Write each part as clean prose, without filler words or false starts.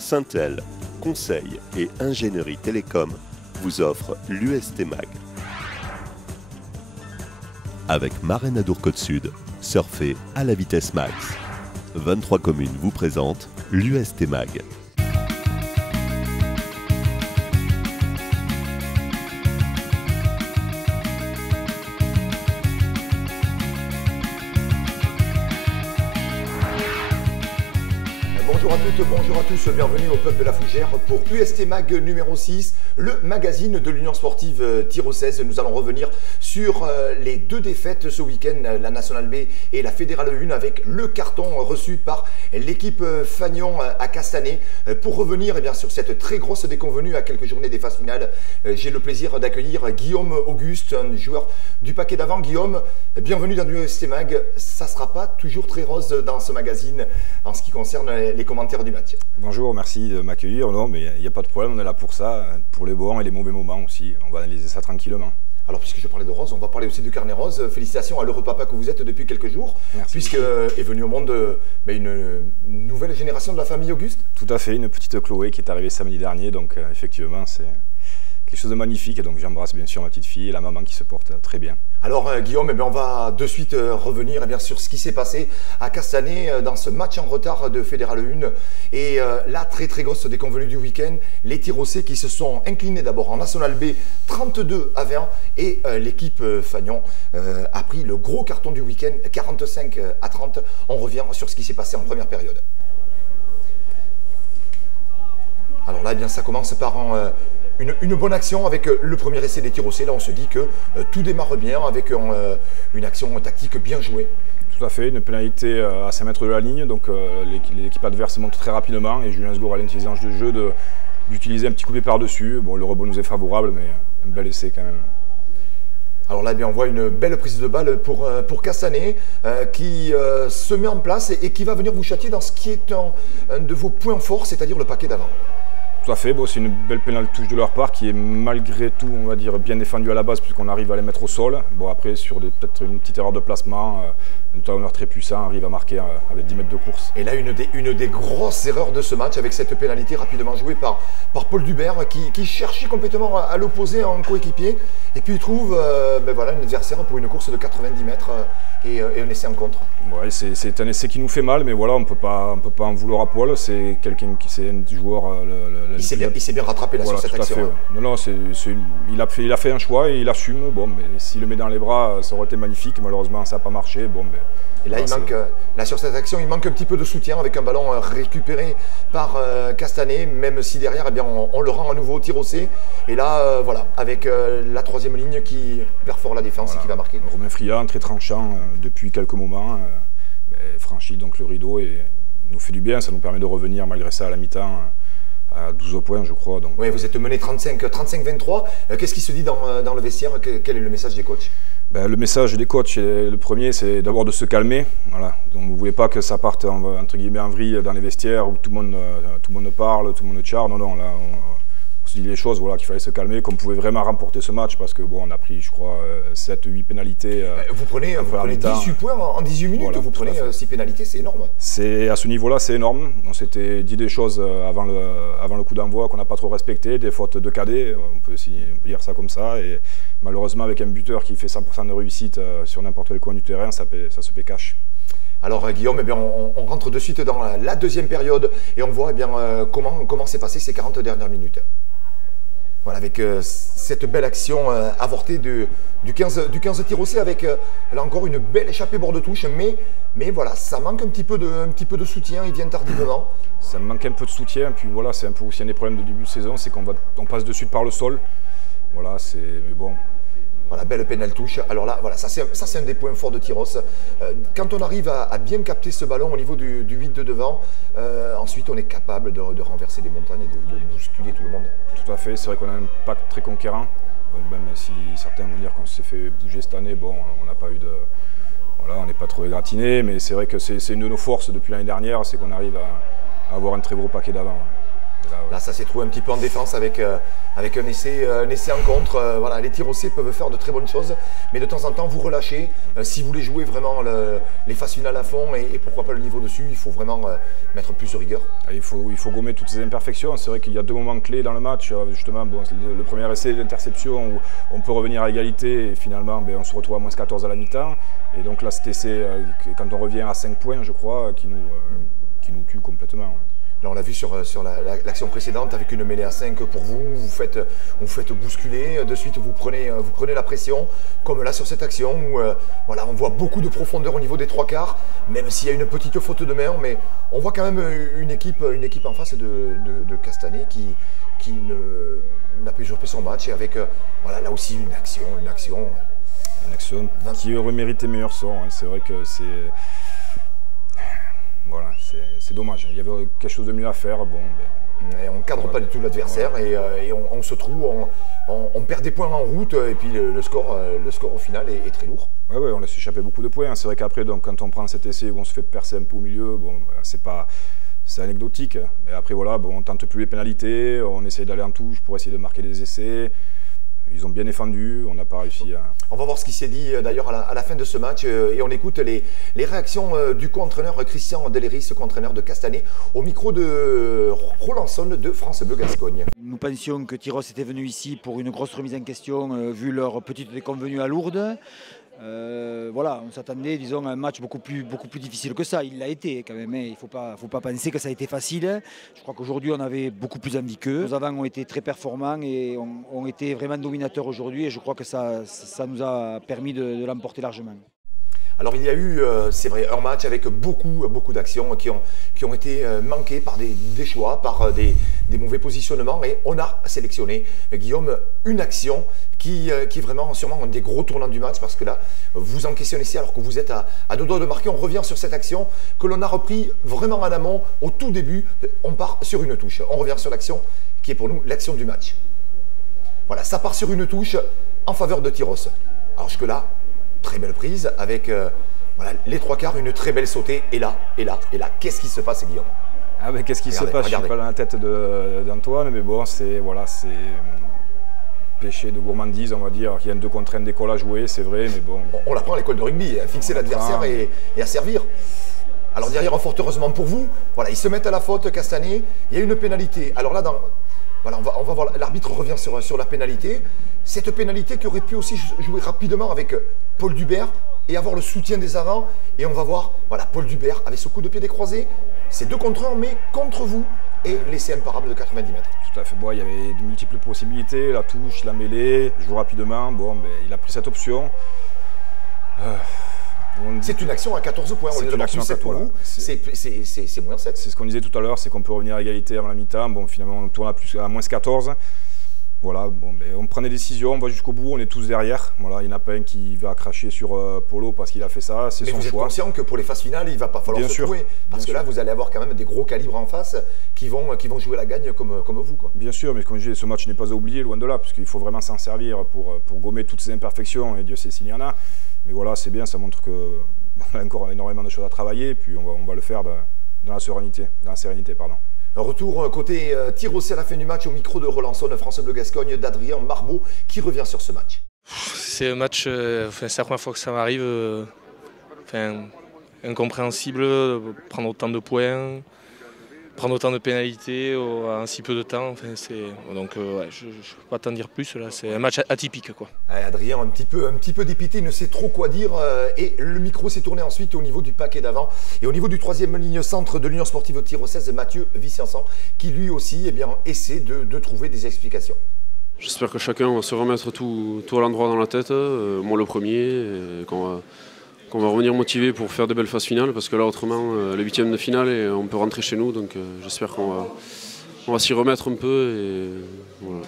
Syntel, conseil et ingénierie télécom vous offre l'UST Mag. Avec Marraine Adour Côte Sud, surfez à la vitesse max. 23 communes vous présentent l'UST Mag. Bonjour à toutes, bonjour à tous, bienvenue au Pub de la Fougère pour UST Mag numéro 6, le magazine de l'Union Sportive Thyrossaise. Nous allons revenir sur les deux défaites ce week-end, la Nationale B et la Fédérale 1, avec le carton reçu par l'équipe Fagnon à Castanet. Pour revenir sur cette très grosse déconvenue à quelques journées des phases finales, j'ai le plaisir d'accueillir Guillaume Auguste, un joueur du paquet d'avant. Guillaume, bienvenue dans l'UST Mag. Ça ne sera pas toujours très rose dans ce magazine en ce qui concerne les commentaires du match. Bonjour, merci de m'accueillir. Non, mais il n'y a pas de problème, on est là pour ça, pour les bons et les mauvais moments aussi. On va analyser ça tranquillement. Alors, puisque je parlais de rose, on va parler aussi du carnet rose. Félicitations à l'heureux papa que vous êtes depuis quelques jours, puisque est venue au monde une nouvelle génération de la famille Auguste. Tout à fait, une petite Chloé qui est arrivée samedi dernier, donc effectivement c'est quelque chose de magnifique. Donc j'embrasse bien sûr ma petite fille et la maman qui se porte très bien. Alors Guillaume, on va de suite revenir sur ce qui s'est passé à Castanet dans ce match en retard de Fédérale 1. Et la très grosse déconvenue du week-end, les Tyrossais qui se sont inclinés d'abord en National B 32-20 et l'équipe Fagnon a pris le gros carton du week-end 45-30. On revient sur ce qui s'est passé en première période. Alors là, ça commence par une bonne action avec le premier essai des Tyrossais. Là, on se dit que tout démarre bien avec une action tactique bien jouée. Tout à fait, une pénalité à 5 mètres de la ligne. Donc l'équipe adverse monte très rapidement et Julien Sgour a l'intelligence de jeu d'utiliser un petit coupé par-dessus. Bon, le rebond nous est favorable, mais un bel essai quand même. Alors là, on voit une belle prise de balle pour Castanet qui se met en place et qui va venir vous châtier dans ce qui est un de vos points forts, c'est-à-dire le paquet d'avant. Tout à fait, bon, c'est une belle pénale touche de leur part qui est malgré tout, on va dire, bien défendue à la base puisqu'on arrive à les mettre au sol. Bon, après, sur peut-être une petite erreur de placement, un talonneur très puissant arrive à marquer avec 10 mètres de course. Et là, une des grosses erreurs de ce match avec cette pénalité rapidement jouée par Paul Dubert qui cherchait complètement à l'opposer en coéquipier. Et puis il trouve un adversaire pour une course de 90 mètres et un essai en contre. Ouais, c'est un essai qui nous fait mal, mais voilà, on ne peut pas en vouloir à Paul. C'est quelqu'un qui c'est un joueur. Il s'est bien rattrapé là, voilà, sur cette action. Fait, ouais. Non, il a fait un choix et il assume. Bon, mais s'il le met dans les bras, ça aurait été magnifique. Malheureusement, ça n'a pas marché. Bon, et là, sur cette action, il manque un petit peu de soutien avec un ballon récupéré par Castanet, même si derrière, on le rend à nouveau au Tyrossais. Et là, avec la troisième ligne qui perfore la défense et qui va marquer. Romain Friand, très tranchant depuis quelques moments, franchit donc le rideau et nous fait du bien. Ça nous permet de revenir malgré ça à la mi-temps à 12 points, je crois. Donc, oui, vous êtes mené 35-23. Qu'est-ce qui se dit dans le vestiaire? Quel est le message des coachs? Le message des coachs, le premier, c'est d'abord de se calmer. Voilà. Donc, vous ne voulez pas que ça parte entre guillemets en vrille dans les vestiaires où tout le monde parle, tout le monde charre. Non, là, on se dit les choses, voilà, qu'il fallait se calmer, qu'on pouvait vraiment remporter ce match parce que bon, on a pris, je crois, 7-8 pénalités. Vous prenez 18 points en 18 minutes, voilà, vous prenez 6 pénalités, c'est énorme. À ce niveau-là, c'est énorme. On s'était dit des choses avant le coup d'envoi qu'on n'a pas trop respecté, des fautes de cadet, on peut dire ça comme ça. Et malheureusement, avec un buteur qui fait 100% de réussite sur n'importe quel coin du terrain, ça se paie cash. Alors Guillaume, on rentre de suite dans la deuxième période et on voit comment s'est passé ces 40 dernières minutes. Voilà, avec cette belle action avortée du 15 Tyrossais avec là encore une belle échappée bord de touche, mais voilà, ça manque un petit peu de soutien, il vient tardivement. Ça manque un peu de soutien, puis voilà, c'est un peu aussi un des problèmes de début de saison, c'est qu'on passe de suite par le sol. Voilà, mais bon. Voilà, belle pénale touche. Alors là, voilà, ça c'est un des points forts de Tyrosse. Quand on arrive à bien capter ce ballon au niveau du 8 de devant, ensuite on est capable de renverser les montagnes et de bousculer tout le monde. Tout à fait, c'est vrai qu'on a un pack très conquérant. Donc même si certains vont dire qu'on s'est fait bouger cette année, bon, on n'a pas eu de... Voilà, on n'est pas trop égratigné, mais c'est vrai que c'est une de nos forces depuis l'année dernière, c'est qu'on arrive à avoir un très gros paquet d'avant. Là, ça s'est trouvé un petit peu en défense avec un essai en contre. Voilà, les Tirocais peuvent faire de très bonnes choses, mais de temps en temps, vous relâchez. Si vous voulez jouer vraiment les phases finales à fond et pourquoi pas le niveau dessus, il faut vraiment mettre plus de rigueur. Il faut gommer toutes ces imperfections. C'est vrai qu'il y a 2 moments clés dans le match. Justement, bon, le premier essai, l'interception, où on peut revenir à égalité et finalement on se retrouve à moins 14 à la mi-temps. Et donc là, cet essai, quand on revient à 5 points, je crois, qui nous tue complètement. Là, on l'a vu sur l'action précédente avec une mêlée à 5 pour vous. Vous faites bousculer. De suite, vous prenez la pression. Comme là sur cette action où voilà, on voit beaucoup de profondeur au niveau des 3 quarts, même s'il y a une petite faute de main. Mais on voit quand même une équipe en face de Castanet qui n'a plus joué son match. Et avec voilà, là aussi une action qui aurait mérité meilleur sort. Hein. C'est vrai que c'est... Voilà, c'est dommage. Il y avait quelque chose de mieux à faire. Bon, et on ne cadre pas du tout l'adversaire et on se trouve, on perd des points en route et puis le score au final est très lourd. Oui, on laisse échapper beaucoup de points. C'est vrai qu'après, quand on prend cet essai où on se fait percer un peu au milieu, bon, c'est anecdotique. Mais après, voilà, bon, on ne tente plus les pénalités, on essaie d'aller en touche pour essayer de marquer des essais. Ils ont bien défendu, on n'a pas réussi à... On va voir ce qui s'est dit d'ailleurs à la fin de ce match et on écoute les réactions du co-entraîneur Christian Deléris, co-entraîneur de Castanet, au micro de Roland Sonne de France Bleu Gascogne. Nous pensions que Tyros était venu ici pour une grosse remise en question vu leur petite déconvenue à Lourdes. Voilà, on s'attendait, disons, à un match beaucoup plus difficile que ça. Il l'a été quand même. Il ne faut pas penser que ça a été facile. Je crois qu'aujourd'hui, on avait beaucoup plus envie qu'eux. Nos avants ont été très performants et ont été vraiment dominateurs aujourd'hui. Et je crois que ça nous a permis de l'emporter largement. Alors il y a eu, c'est vrai, un match avec beaucoup d'actions qui ont été manquées par des choix, par des mauvais positionnements et on a sélectionné, Guillaume, une action qui est vraiment sûrement un des gros tournants du match parce que là, vous encaissez un essai alors que vous êtes à 2 doigts de marquer. On revient sur cette action que l'on a repris vraiment en amont, au tout début, on part sur une touche. On revient sur l'action qui est pour nous l'action du match. Voilà, ça part sur une touche en faveur de Tyros. Alors jusque-là, très belle prise avec voilà, les 3 quarts, une très belle sautée. Et là, qu'est-ce qui se passe, Guillaume? Ah mais qu'est-ce qui se passe? Je ne suis pas dans la tête d'Antoine, mais bon, c'est péché de gourmandise, on va dire. Il y a un 2 contre 1 d'école à jouer, c'est vrai, mais bon. On l'apprend à l'école de rugby, à fixer l'adversaire et à servir. Alors derrière, fort heureusement pour vous, voilà, ils se mettent à la faute, Castanet. Il y a une pénalité. Alors là, voilà, on va voir, l'arbitre revient sur la pénalité. Cette pénalité qui aurait pu aussi jouer rapidement avec Paul Dubert et avoir le soutien des avants. Et on va voir, voilà, Paul Dubert avec ce coup de pied décroisé. C'est 2 contre 1, mais contre vous et l'essai imparable de 90 mètres. Tout à fait. Bon, il y avait de multiples possibilités, la touche, la mêlée, joue rapidement. Bon, ben, il a pris cette option. C'est une action à 14 points. C'est une action à 14 points. C'est moins 7. C'est ce qu'on disait tout à l'heure, c'est qu'on peut revenir à égalité avant la mi-temps. Bon, finalement, on tourne à moins 14. Voilà, bon, mais on prend des décisions, on va jusqu'au bout, on est tous derrière. Voilà, il n'y en a pas un qui va cracher sur Polo parce qu'il a fait ça, c'est son choix. Mais vous êtes conscient que pour les phases finales, il ne va pas falloir se trouver. Parce que là, vous allez avoir quand même des gros calibres en face qui vont jouer la gagne comme vous, quoi. Bien sûr, mais comme je dis, ce match n'est pas à oublier, loin de là, parce qu'il faut vraiment s'en servir pour gommer toutes ces imperfections, et Dieu sait s'il y en a. Mais voilà, c'est bien, ça montre qu'on a encore énormément de choses à travailler, et puis on va le faire dans la sérénité. Retour côté Tyros à la fin du match au micro de Roland Sonne, France Bleu Gascogne, d'Adrien Marbeau qui revient sur ce match. C'est un match, c'est la première fois que ça m'arrive, incompréhensible, prendre autant de points, prendre autant de pénalités en si peu de temps. Enfin, donc ouais, je ne peux pas t'en dire plus, là, c'est un match atypique, quoi. Adrien, un petit peu dépité, il ne sait trop quoi dire et le micro s'est tourné ensuite au niveau du paquet d'avant et au niveau du 3e ligne centre de l'Union Sportive Tyrosaise, Mathieu Vicençon, qui lui aussi essaie de trouver des explications. J'espère que chacun va se remettre tout à l'endroit dans la tête, moi le premier, et qu'on va revenir motivé pour faire de belles phases finales, parce que là autrement le 8e de finale et on peut rentrer chez nous, donc j'espère qu'on va s'y remettre un peu et voilà.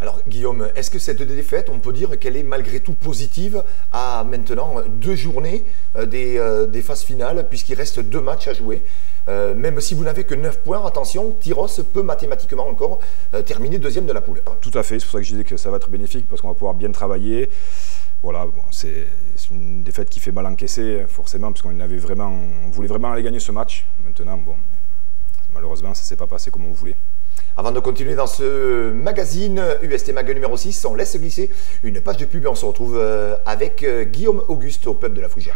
Alors Guillaume, est-ce que cette défaite, on peut dire qu'elle est malgré tout positive à maintenant 2 journées des phases finales, puisqu'il reste 2 matchs à jouer? Même si vous n'avez que 9 points, attention, Tyros peut mathématiquement encore terminer 2e de la poule. Tout à fait, c'est pour ça que je disais que ça va être bénéfique, parce qu'on va pouvoir bien travailler. Voilà, bon, c'est une défaite qui fait mal encaisser, forcément, parce qu'on voulait vraiment aller gagner ce match. Maintenant, bon, malheureusement, ça ne s'est pas passé comme on voulait. Avant de continuer dans ce magazine UST Mag numéro 6, on laisse glisser une page de pub et on se retrouve avec Guillaume Auguste au pub de la Fougère.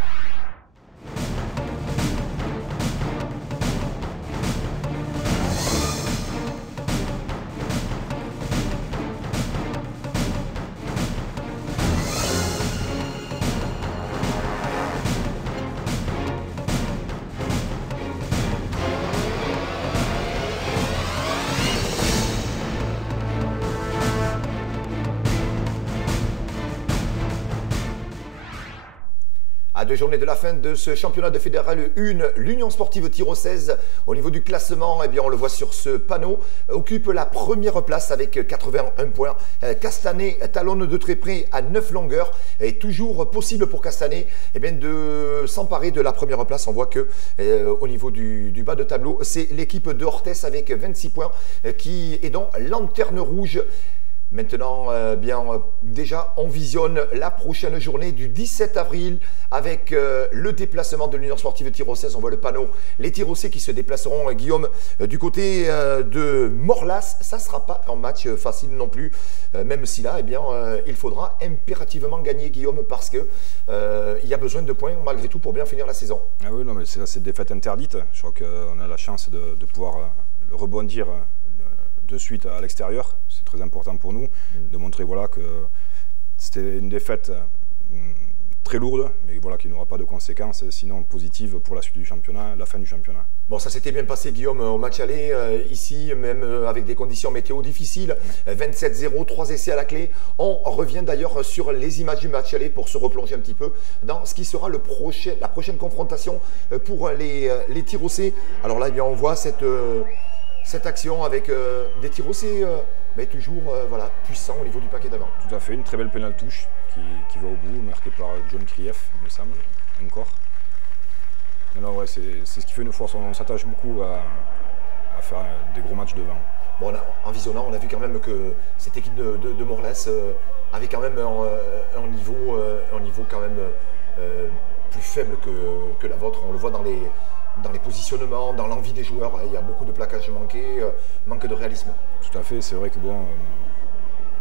À 2 journées de la fin de ce championnat de Fédéral 1, l'Union Sportive Thiro 16, au niveau du classement, eh bien, on le voit sur ce panneau, occupe la première place avec 81 points. Castanet talonne de très près à 9 longueurs. Et toujours possible pour Castanet eh bien, de s'emparer de la première place. On voit que au niveau du bas de tableau, c'est l'équipe de Orthez avec 26 points qui est donc lanterne rouge. Maintenant, déjà, on visionne la prochaine journée du 17 avril avec le déplacement de l'Union Sportive Thiro 16. On voit le panneau. Les Tirocais qui se déplaceront, Guillaume, du côté de Morlas. Ça ne sera pas un match facile non plus, même si là, il faudra impérativement gagner, Guillaume, parce qu'il y a besoin de points malgré tout pour bien finir la saison. Ah oui, non, mais c'est une défaite interdite. Je crois qu'on a la chance de pouvoir rebondir de suite à l'extérieur. C'est très important pour nous de montrer voilà, que c'était une défaite très lourde, mais voilà, qui n'aura pas de conséquences sinon positives pour la suite du championnat, la fin du championnat. Bon, ça s'était bien passé, Guillaume, au match aller, ici, même avec des conditions météo difficiles. 27-0, 3 essais à la clé. On revient d'ailleurs sur les images du match aller pour se replonger un petit peu dans ce qui sera la prochaine confrontation pour les Tirocais. Alors là, eh bien, on voit cette action avec des Tirocais mais toujours voilà, puissants au niveau du paquet d'avant. Tout à fait, une très belle pénale touche qui va au bout, marquée par John Krief, il me semble, encore. Non, ouais, c'est ce qui fait une force, on s'attache beaucoup à faire des gros matchs devant. Bon, en visionnant, on a vu quand même que cette équipe de Morlas avait quand même un niveau quand même plus faible que la vôtre. On le voit dans les positionnements, dans l'envie des joueurs. Il y a beaucoup de plaquages manqués, manque de réalisme. Tout à fait, c'est vrai que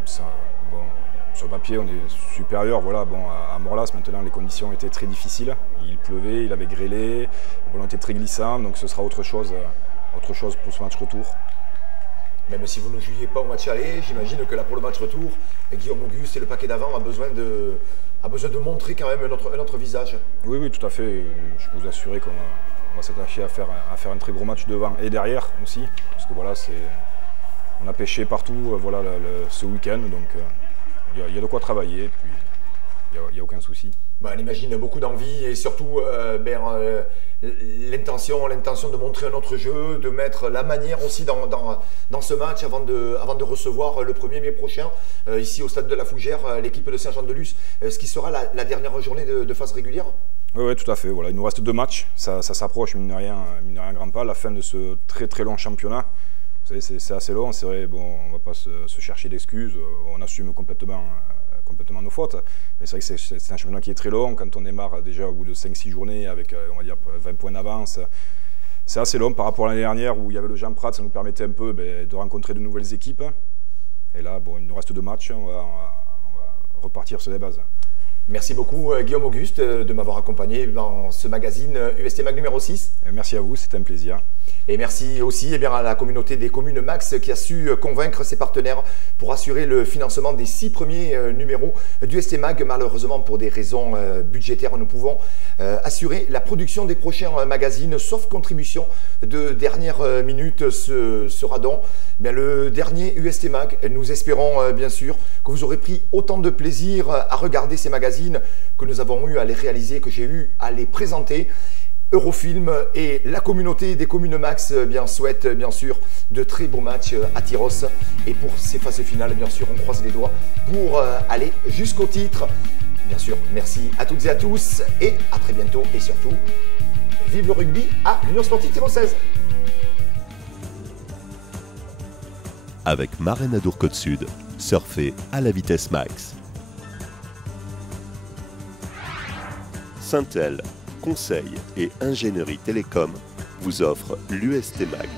sur le papier, on est supérieur voilà, à Morlas. Maintenant, les conditions étaient très difficiles. Il pleuvait, il avait grêlé, le ballon était très glissant, donc ce sera autre chose pour ce match retour. Même si vous ne jouiez pas au match aller, j'imagine que là pour le match retour, Guillaume Auguste et le paquet d'avant a besoin de montrer quand même un autre visage. Oui, tout à fait. Je peux vous assurer qu'on va s'attacher à faire un très gros match devant et derrière aussi, parce que voilà, on a pêché partout voilà, ce week-end, donc il y a de quoi travailler, et puis il n'y a aucun souci. On imagine beaucoup d'envie et surtout l'intention de montrer un autre jeu, de mettre la manière aussi dans ce match avant de recevoir le 1er mai prochain ici au stade de la Fougère l'équipe de Saint-Jean-de-Luz, ce qui sera la dernière journée de phase régulière. Oui, tout à fait. Voilà, il nous reste 2 matchs, ça s'approche mine de rien grand pas, la fin de ce très très long championnat. Vous savez, c'est assez long, c'est vrai, bon, on ne va pas se chercher d'excuses, on assume complètement nos fautes. Mais c'est vrai que c'est un championnat qui est très long, quand on démarre déjà au bout de 5-6 journées avec, on va dire, 20 points d'avance. C'est assez long par rapport à l'année dernière où il y avait le Jean Prat, ça nous permettait un peu de rencontrer de nouvelles équipes. Et là, bon, il nous reste 2 matchs, on va repartir sur les bases. Merci beaucoup Guillaume Auguste de m'avoir accompagné dans ce magazine UST Mag numéro 6. Merci à vous, c'était un plaisir. Et merci aussi à la communauté des communes Max qui a su convaincre ses partenaires pour assurer le financement des 6 premiers numéros du UST Mag. Malheureusement, pour des raisons budgétaires, nous pouvons assurer la production des prochains magazines, sauf contribution de dernière minute. Ce sera donc le dernier UST Mag. Nous espérons bien sûr que vous aurez pris autant de plaisir à regarder ces magazines que nous avons eu à les réaliser, que j'ai eu à les présenter. Eurofilm et la communauté des communes Max souhaitent bien sûr de très beaux matchs à Tyros. Et pour ces phases finales, bien sûr, on croise les doigts pour aller jusqu'au titre. Bien sûr, merci à toutes et à tous et à très bientôt. Et surtout, vive le rugby à l'Union Sportive Thiro 16. Avec Marenadour Côte Sud, surfez à la vitesse max. Syntel, conseil et ingénierie télécom vous offre l'UST Mag.